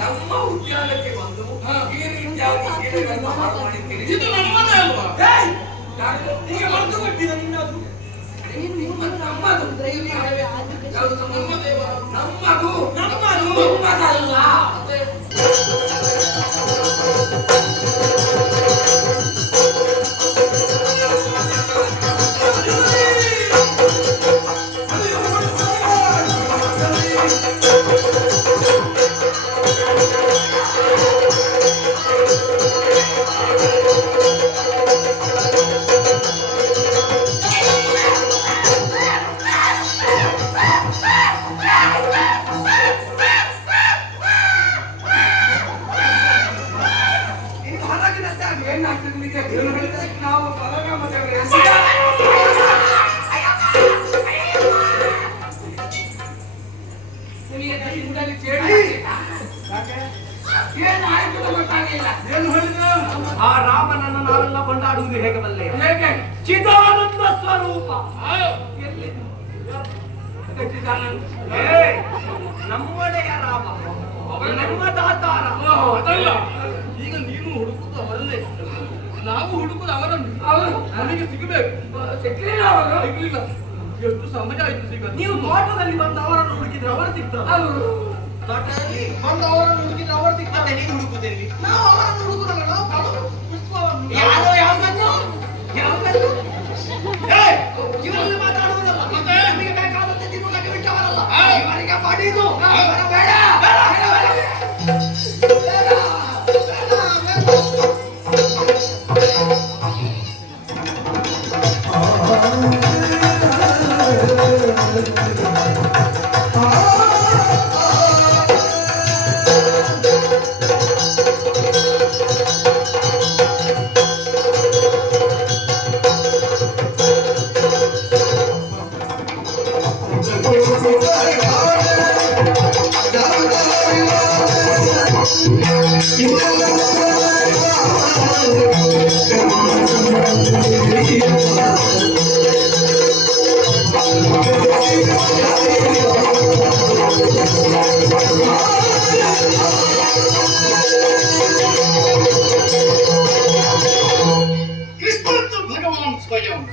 ನಮ್ಮ ಉದ್ಯಾನಕ್ಕೆ ಬಂದು ಈ ರೀತಿಯಾಗಿ ಗಿಡಗಳನ್ನು ಹಾಳು ಮಾಡಿದ್ದೀರಿ. ಇದು ನಮ್ಮದೇ ಅಲ್ವಾ? ಈಗ ಮರೆತು ಬಿಟ್ಟಿದೆ ನಿನ್ನದು. ನಮ್ಮದು ನಮ್ಮದಲ್ಲ. ನಾವು ಆ ರಾಮನನ್ನು ನಾವೆಲ್ಲ ಕೊಂಡಾಡುವುದು ಹೇಗೆ ಬಲ್ಲೆ? ಹೇಗೆ? ಚಿದಾನಂದ ಸ್ವರೂಪ ನಮ್ಮೊಡೆಯ ರಾಮ, ನಮ್ಮ ತಾತಾರ. ಅದಲ್ಲ, ಈಗ ನೀನು ಹುಡುಕುದು ಅವರಲ್ಲೇ, ನಾವು ಹುಡುಕುದು ಅವರನ್ನು. ನನಗೆ ಸಿಗಬೇಕು. ಸಿಗ್ಲಿಲ್ಲ. ಎಷ್ಟು ಸಮಯ ಆಯ್ತು ಸಿಗ. ನೀವು ತೋಟದಲ್ಲಿ ಬಂದು ಅವರನ್ನು ಹುಡುಕಿದ್ರೆ ಅವರು ಸಿಗ್ತಾರೆ. ತೋಟದಲ್ಲಿ ಬಂದು ಅವರನ್ನು ಹುಡುಕಿದ್ರೆ ಅವರು ಸಿಗ್ತಾರೆ. ನೀವು ಹುಡುಕುತ್ತೇವೆ. ನಾವು ಅವರನ್ನು ಹುಡುಕುದಲ್ಲ, ನಾವು ಪುಷ್ಪವನ್ನು. ಯಾರೋ ಯಾವುದನ್ನು ಇವರಲ್ಲಿ ಮಾತಾಡುವುದಲ್ಲ. ನಿಮಗೆ ಬೇಕಾದಂತೆ ತಿನ್ನುವುದಕ್ಕೆ ಬಿಟ್ಟವರಲ್ಲ. ಇವರಿಗೆ ಪಡೆಯುವುದು ಬೇಡ. कृष्ण तो भगवान स्वयं.